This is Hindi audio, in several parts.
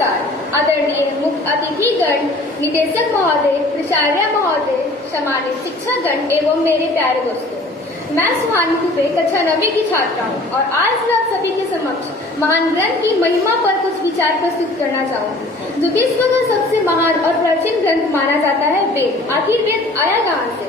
नमस्कार। आदरणीय मुख्य अतिथिगण, निदेशक महोदय, प्राचार्य महोदय, सम्मानित शिक्षकगण एवं मेरे प्यारे दोस्तों, मैं सुहानी दुबे कक्षा 9वीं की छात्रा हूँ और आज मैं आप सभी के समक्ष महान ग्रंथ की महिमा पर कुछ विचार प्रस्तुत करना चाहूंगी, जो विश्व का सबसे महान और प्राचीन ग्रंथ माना जाता है वेद। आखिर वेद आया कहाँ से?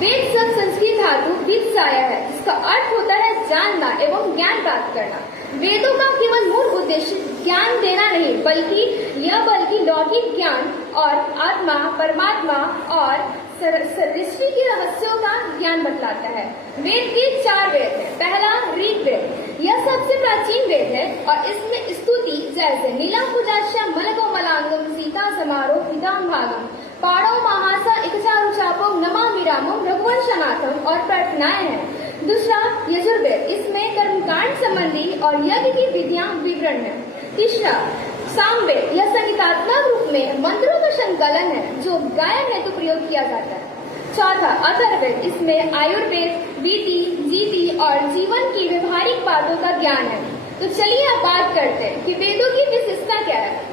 वेद शब्द संस्कृत धातु विद से आया है, जिसका अर्थ होता है जानना एवं ज्ञान प्राप्त करना। वेदों का केवल मूल उद्देश्य ज्ञान देना नहीं, बल्कि लौकिक ज्ञान और आत्मा, परमात्मा और सृष्टि के रहस्यों का ज्ञान बतलाता है। वेद के 4 वेद हैं। पहला ऋग्वेद, यह सबसे प्राचीन वेद है और इसमें स्तुति जैसे नीलम पूजाश्या मलगो मलांगम सीता समारोह पिताम भागम पाड़ो महासा इकचारुचापो नमामि रामम रघुवंशनाथम और प्रार्थनाएं हैं। दूसरा यजुर्वेद, इसमें कर्मकांड संबंधी और यज्ञ की विधियां विवरण है। तीसरा सामवेद, यह संगीतात्मक रूप में मंत्रों का संकलन है जो गायन हेतु प्रयोग किया जाता है। चौथा अथर्ववेद, इसमें आयुर्वेद, रीति, जीति और जीवन की व्यवहारिक बातों का ज्ञान है। तो चलिए अब बात करते हैं कि वेदों की विशेषता क्या है।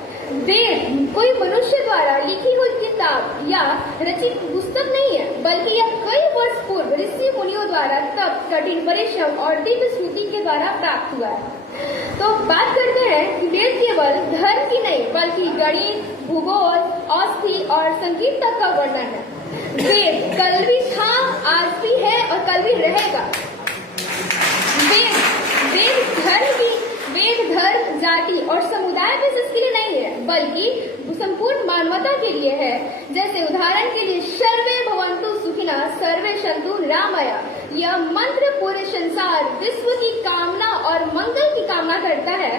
वेद कोई मनुष्य द्वारा लिखी हुई किताब या रचित पुस्तक नहीं है, बल्कि यह कई वर्ष पूर्व ऋषि मुनियों द्वारा तप, कठिन परिश्रम और दिव्य श्रुति के द्वारा प्राप्त हुआ है। तो बात करते हैं कि वेद केवल धर्म की नहीं, बल्कि गणित, भूगोल, औषधि और संगीत तक का वर्णन है। वेद कल भी था, आज भी है और कल भी रहेगा। वेद धर्म, जाति और समुदाय विशेष के लिए नहीं है, बल्कि संपूर्ण मानवता के लिए है। जैसे उदाहरण के लिए सर्वे भवन्तु सुखिनः सर्वे सन्तु निरामया, यह मंत्र पूरे संसार, विश्व की कामना और मंगल की कामना करता है।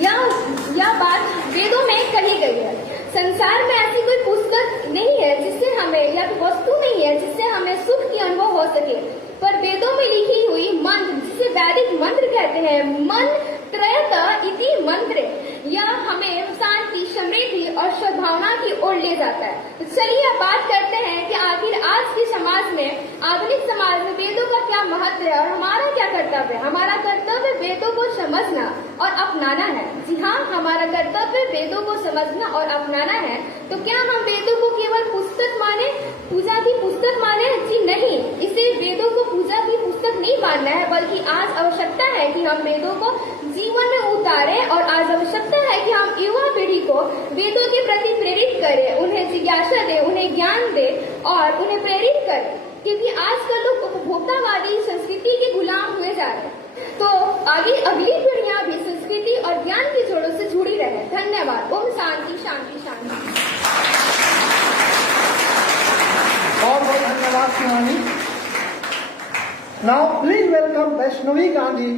यह बात वेदों में कही गई है। संसार में ऐसी कोई पुस्तक नहीं है जिससे हमें, या वस्तु नहीं है जिससे हमें सुख की अनुभव हो सके, पर वेदों में लिखी हुई मंत्र, जिसे वैदिक मंत्र कहते हैं, मन त्रयत इति मंत्र, यह हमें शांति, समृद्धि और सद्भावना की ओर ले जाता है। तो चलिए अब बात करते हैं कि आखिर आज के समाज में, आधुनिक समाज में वेदों का क्या महत्व है और हमारा क्या कर्तव्य है। हमारा कर्तव्य वेदों को समझना और अपनाना है। जी हाँ, हमारा कर्तव्य वेदों को समझना और अपनाना है। तो क्या हम वेदों को केवल पुस्तक माने, पूजा की पुस्तक माने? जी नहीं, इसे वेदों को पूजा की पुस्तक नहीं मानना है, बल्कि आज आवश्यकता है कि हम वेदों को जीवन में उतारें और आज आवश्यकता है कि हम युवा पीढ़ी को वेदों के प्रति प्रेरित करें, उन्हें जिज्ञासा दें, उन्हें ज्ञान दें और उन्हें प्रेरित करें, क्योंकि आजकल लोग उपभोक्तावादी संस्कृति के गुलाम हुए जा रहे हैं। तो आगे अगली पीढ़ियां भी संस्कृति और ज्ञान की जोड़ों से जुड़ी रहे। धन्यवाद। ओम शांति शांति शांति। बहुत बहुत धन्यवाद Suhani. Now please welcome Vaishnavi Gandhi.